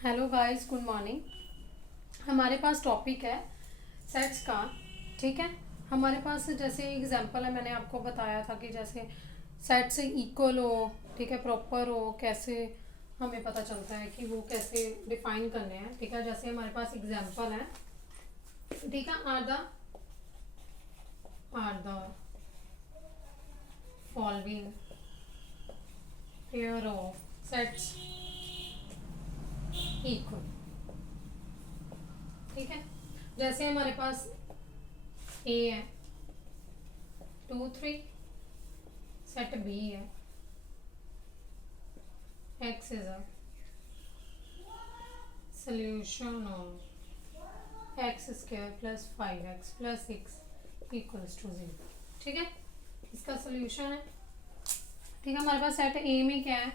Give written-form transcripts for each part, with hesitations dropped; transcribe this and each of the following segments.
Hello guys, good morning. हमारे पास topic है sets का। ठीक है, हमारे पास जैसे एग्जांपल है, मैंने आपको बताया था कि जैसे सेट से इक्वल हो, ठीक है, प्रॉपर हो, कैसे हमें पता चलता है कि वो कैसे डिफाइन करने हैं। ठीक है, जैसे हमारे पास एग्जांपल है, ठीक है, are the following pair of sets equal. ठीक है, जैसे हमारे पास ए है 2 3, सेट बी है x is a solution of x square plus 5x plus 6 equals to 0। ठीक है, इसका सोल्यूशन है। ठीक है, हमारे पास सेट ए में क्या है?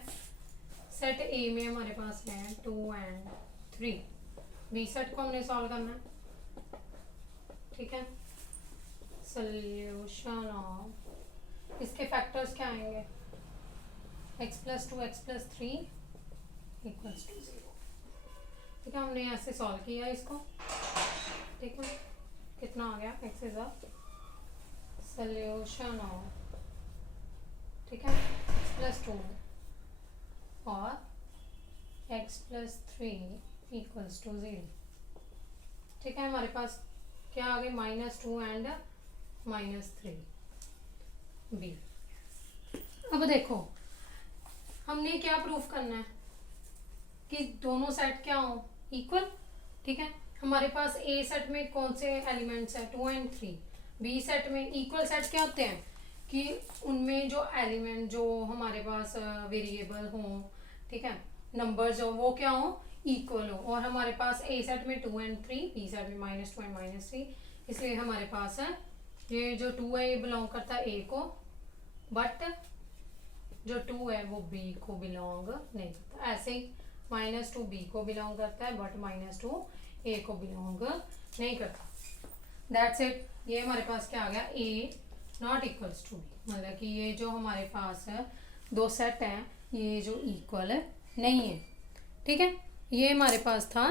सेट ए में हमारे पास है 2 and 3। बी सेट को हमने सॉल्व करना है। ठीक है, सोल्यूशन ऑफ इसके फैक्टर्स क्या आएंगे? x plus 2 x plus 3 equals to 0। ठीक है, हमने ऐसे सॉल्व किया इसको। ठीक है, कितना आ गया? x is a solution of, ठीक है, x प्लस 2 और x प्लस 3 इक्वल्स टू 0। ठीक है, हमारे पास क्या आ गए? -2 एंड -3 b। अब देखो, हमने क्या प्रूफ करना है कि दोनों सेट क्या हो? इक्वल। ठीक है, हमारे पास ए सेट में कौन से एलिमेंट्स हैं? 2 and 3। बी सेट में इक्वल सेट क्या होते हैं कि उनमें जो एलिमेंट जो हमारे पास वेरिएबल हो, ठीक है, नंबर्स हो, वो क्या हो? इक्वल हो। और हमारे पास ए सेट में 2 and 3, बी सेट में -2 and -3, इसलिए हमारे पास है ये जो 2 है ये बिलोंग करता है ए को, बट जो 2 है वो बी को बिलोंग नहीं करता। ऐसे ही -2 बी को बिलोंग करता है बट -2 ए को बिलोंग नहीं करता। That's it. ये हमारे पास क्या आ गया? ए नॉट इक्वल्स टू बी, मतलब कि ये जो हमारे पास है दो सेट हैं ये जो इक्वल नहीं है। ठीक है, ये हमारे पास था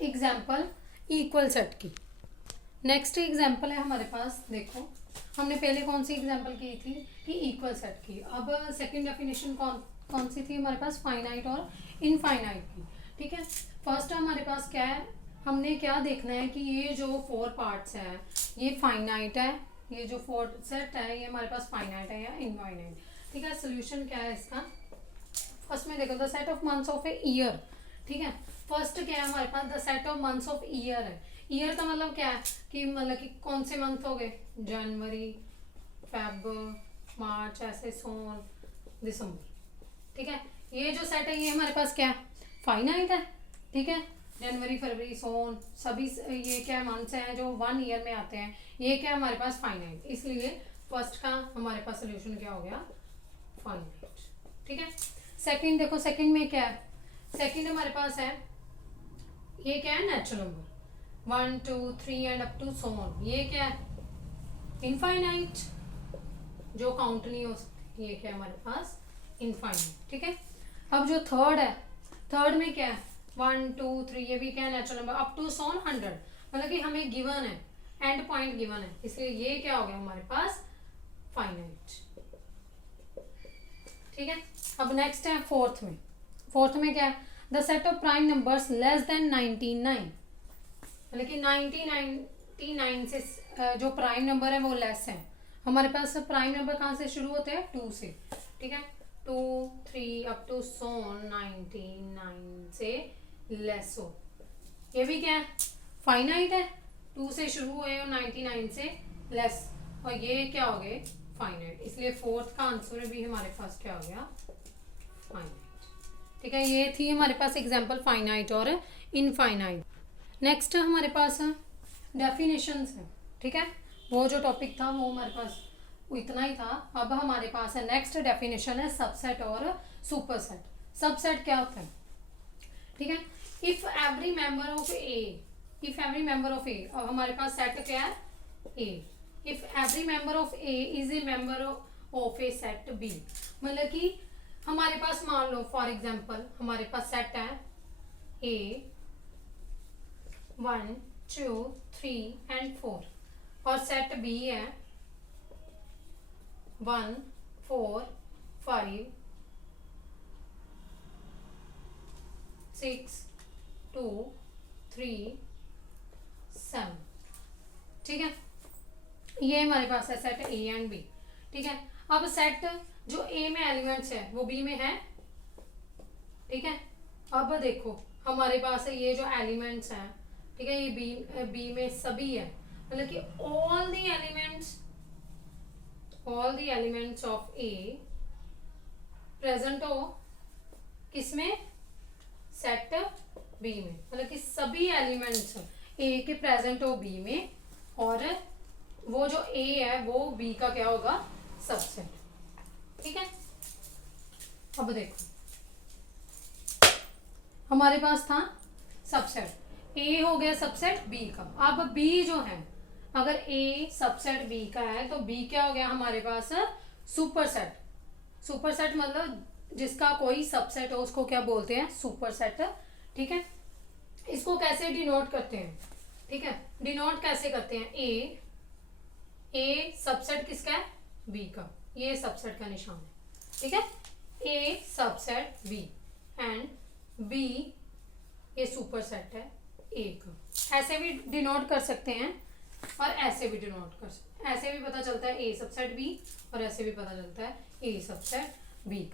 एग्जाम्पल इक्वल सेट की। नेक्स्ट एग्जाम्पल है हमारे पास, देखो हमने पहले कौन सी एग्जाम्पल की थी कि इक्वल सेट की। अब सेकंड डेफिनेशन कौन सी थी हमारे पास? फाइनाइट और इनफाइनाइट की। ठीक है, फर्स्ट हमारे पास क्या है? हमने क्या देखना है कि ये जो 4 पार्ट्स हैं ये फाइनाइट है, ये जो 4 सेट है ये हमारे पास फाइनाइट है या इनफाइनाइट। ठीक है, सोल्यूशन क्या है इसका? फर्स्ट में देखो, the set of months of a year. ठीक है, फर्स्ट क्या है हमारे पास? The set of months of year है। ईयर का मतलब क्या है कि मतलब कि कौन से मंथ हो गए? जनवरी, फेब, मार्च, ऐसे सोन, दिसंबर। ठीक है, ये जो सेट है ये हमारे पास क्या है? फाइनाइट है। ठीक है, जनवरी, फरवरी, सोन, सभी ये क्या मंथ्स हैं जो 1 ईयर में आते हैं, ये क्या हमारे पास? फाइनाइट। इसलिए फर्स्ट का हमारे पास सोल्यूशन क्या हो गया? फाइनाइट। ठीक है, सेकंड देखो, सेकंड में क्या है? सेकंड हमारे पास है ये क्या है? Natural number 1 2 3 and up to so on. ये क्या है? इनफाइनाइट, जो काउंट नहीं हो सकती, ये क्या है हमारे पास? इनफाइनाइट। ठीक है, अब जो थर्ड है, थर्ड में क्या है? 1 2 3, ये भी क्या है? नेचुरल नंबर अप टू सोन 100, मतलब कि हमें गिवन है, एंड पॉइंट गिवन है, इसलिए ये क्या हो गया हमारे पास? फाइनाइट। ठीक है, अब नेक्स्ट है फोर्थ में। फोर्थ में क्या है? The set of prime numbers less than 99, मतलब कि 99 से जो प्राइम नंबर है वो लेस है। हमारे पास प्राइम नंबर कहाँ से शुरू होते हैं? 2 से। ठीक है, 2 3 अप टू सोन 99 से लेस हो, ये भी क्या है? फाइनाइट है। 2 से शुरू हुए और 99 से लेस, और ये क्या हो गए? फाइनाइट। इसलिए फोर्थ का आंसर भी हमारे पास क्या हो गया? फाइनाइट। ठीक है, ये थी हमारे पास एग्जांपल फाइनाइट और इनफाइनाइट। नेक्स्ट हमारे पास डेफिनेशंस है। ठीक है, वो जो टॉपिक था वो हमारे पास इतना ही था। अब हमारे पास है नेक्स्ट डेफिनेशन है सबसेट और सुपरसेट। सबसेट क्या होता है? ठीक है, if every member of A, if every member of A, अब हमारे पास सेट क्या है? A. If every member of A is a member of a set B, मतलब कि हमारे पास मान लो फॉर एग्जांपल हमारे पास सेट है A 1 2 3 एंड 4 और सेट B है 1 4 5 6 2 3 7। ठीक है, ये हमारे पास है सेट A एंड B। ठीक है, अब सेट जो A में एलिमेंट्स है वो B में है। ठीक है, अब देखो हमारे पास है ये जो एलिमेंट्स हैं, ठीक है, ये B में सभी है, मतलब कि all the elements of A present हो किसमें, सेट B में, मतलब कि सभी एलिमेंट्स A के प्रेजेंट हो B में, और वो जो A है वो B का क्या होगा, सबसेट। ठीक है, अब देखो हमारे पास था सबसेट, A हो गया सबसेट B का। अब B जो है, अगर A सबसेट B का है तो B क्या हो गया हमारे पास, सुपरसेट। सुपरसेट मतलब जिसका कोई सबसेट हो उसको क्या बोलते हैं, सुपरसेट। ठीक है, इसको कैसे डिनोट करते हैं, ठीक है, डिनोट कैसे करते हैं, ए सबसेट किसका है, बी का, ये सबसेट का निशान है। ठीक है, ए सबसेट बी एंड बी ये सुपरसेट है ए का। ऐसे भी डिनोट कर सकते हैं और ऐसे भी डिनोट कर सकते हैं, ऐसे भी पता चलता है ए सबसेट बी और ऐसे भी पता चलता है ए सबसेट बी।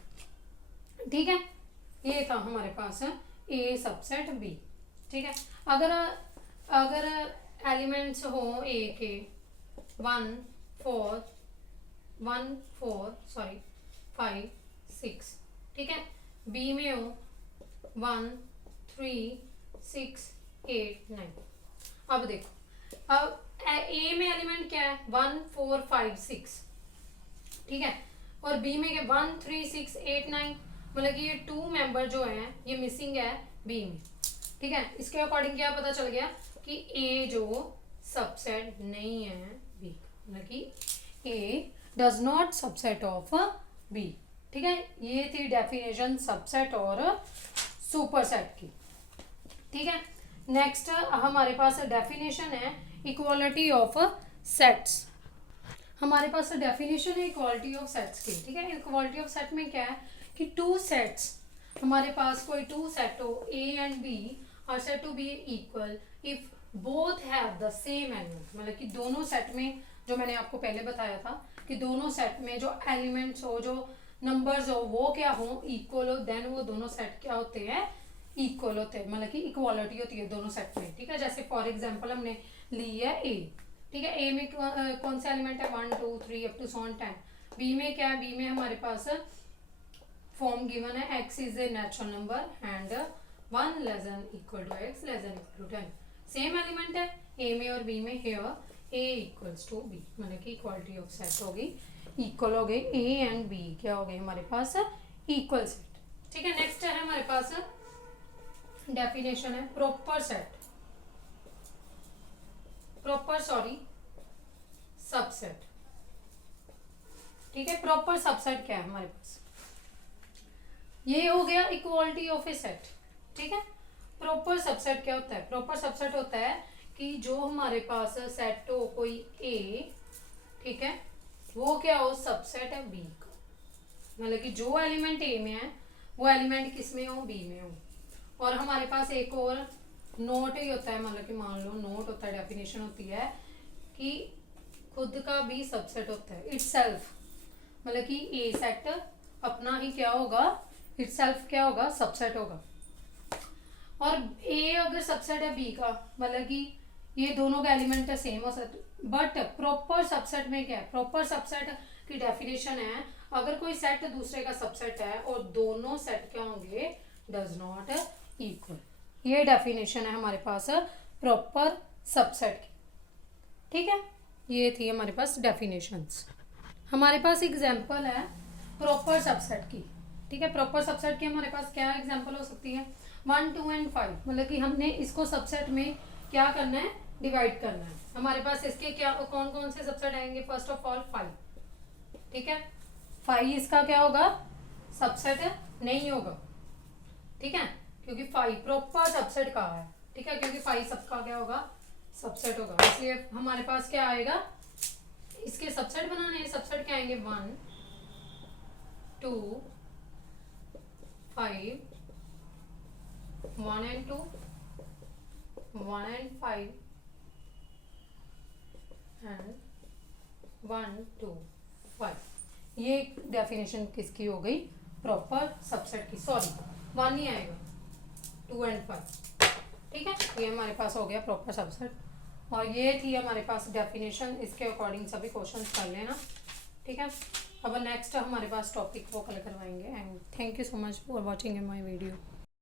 ठीक है, ये था हमारे पास ए सबसेट बी। ठीक है, अगर एलिमेंट्स हो ए के 1 4 5 6, ठीक है, बी में हो 1 3 6 8 9। अब देखो, अब ए में एलिमेंट क्या है 1 4 5 6, ठीक है, और बी में क्या 1 3 6 8 9, मतलब कि ये 2 मेंबर जो है ये मिसिंग है बी में। ठीक है, इसके अकॉर्डिंग क्या पता चल गया कि ए जो सबसेट नहीं है बी, मतलब कि A does not subset of B. ठीक है, ये थी डेफिनेशन सबसेट और सुपरसेट की। ठीक है, नेक्स्ट हमारे पास डेफिनेशन है इक्वालिटी ऑफ सेट्स। हमारे पास डेफिनेशन है इक्वालिटी ऑफ सेट्स की। ठीक है, इक्वालिटी ऑफ सेट में क्या है कि टू सेट्स, हमारे पास कोई टू सेट हो A and B are said to be equal if both have the same element, मतलब कि दोनों सेट में, जो मैंने आपको पहले बताया था कि दोनों सेट में जो एलिमेंट्स हो, जो नंबर्स हो वो क्या हो, इक्वल हो, देन वो दोनों सेट क्या होते हैं, इक्वल होते हैं, मतलब कि इक्वालिटी होती है दोनों सेट में। ठीक है, जैसे फॉर एग्जांपल हमने ली है ए। ठीक है, ए में कौन सा एलिमेंट है 1 2 3 अप टू 10। बी में क्या है, बी में हमारे पास फॉर्म गिवन है x is a natural number and 1 less than equal to x less than equal to 10। Same element है ए में और बी में, here A equals to B, मतलब कि इक्वालिटी ऑफ सेट होगी, इक्वल हो गए ए एंड बी, क्या हो गए हमारे पास, इक्वल सेट। ठीक है, नेक्स्ट है हमारे पास डेफिनेशन है प्रॉपर सेट, सबसेट। ठीक है, प्रॉपर सबसेट क्या है हमारे पास, ये हो गया इक्वालिटी ऑफ ए सेट। ठीक है, प्रॉपर सबसेट क्या होता है, प्रॉपर सबसेट होता है कि जो हमारे पास सेट हो कोई ए, ठीक है, वो क्या हो, सबसेट है बी का, मतलब कि जो एलिमेंट ए में है वो एलिमेंट किस में हो, बी में हो। और हमारे पास एक और नोट ही होता है, मतलब कि मान लो नोट होता है, डेफिनेशन होती है कि खुद का भी सबसेट होता है, इटसेल्फ, मतलब कि ए सेट अपना ही क्या होगा, इटसेल्फ क्या होगा, सबसेट होगा। और ए अगर सबसेट है बी का, मतलब कि ये दोनों का एलिमेंट है सेम हो सकता, बट प्रॉपर सबसेट में क्या है, प्रॉपर सबसेट की डेफिनेशन है अगर कोई सेट दूसरे का सबसेट है और दोनों सेट क्या होंगे, डज नॉट इक्वल। ये डेफिनेशन है हमारे पास प्रॉपर सबसेट की। ठीक है, ये थी हमारे पास डेफिनेशंस। हमारे पास एग्जांपल है प्रॉपर सबसेट की। ठीक है, प्रॉपर सबसेट की हमारे पास क्या एग्जांपल हो सकती है, 1 2 एंड 5, मतलब कि हमने इसको सबसेट में क्या करना है, डिवाइड करना है। हमारे पास इसके क्या कौन कौन से सबसेट आएंगे, फर्स्ट ऑफ ऑल 5। ठीक है, 5 इसका क्या होगा, सबसेट नहीं होगा। ठीक है, क्योंकि 5 प्रॉपर सबसेट कहा है, ठीक है, क्योंकि 5 सबका क्या होगा, सबसेट होगा, इसलिए हमारे पास क्या आएगा, इसके सबसेट बनाने हैं, सबसेट क्या आएंगे, 1 2 5 1 and 2 1 and 5 and 1 2 5। ये डेफिनेशन किसकी हो गई, प्रॉपर सबसेट की। सॉरी 1 नहीं आएगा, 2 and 5, ठीक है। ये हमारे पास हो गया प्रॉपर सबसेट, और ये थी हमारे पास डेफिनेशन, इसके अकॉर्डिंग सभी क्वेश्चंस कर लेना, ठीक है। अब नेक्स्ट हमारे पास टॉपिक वो कल करवाएंगे। And thank you so much for watching my video.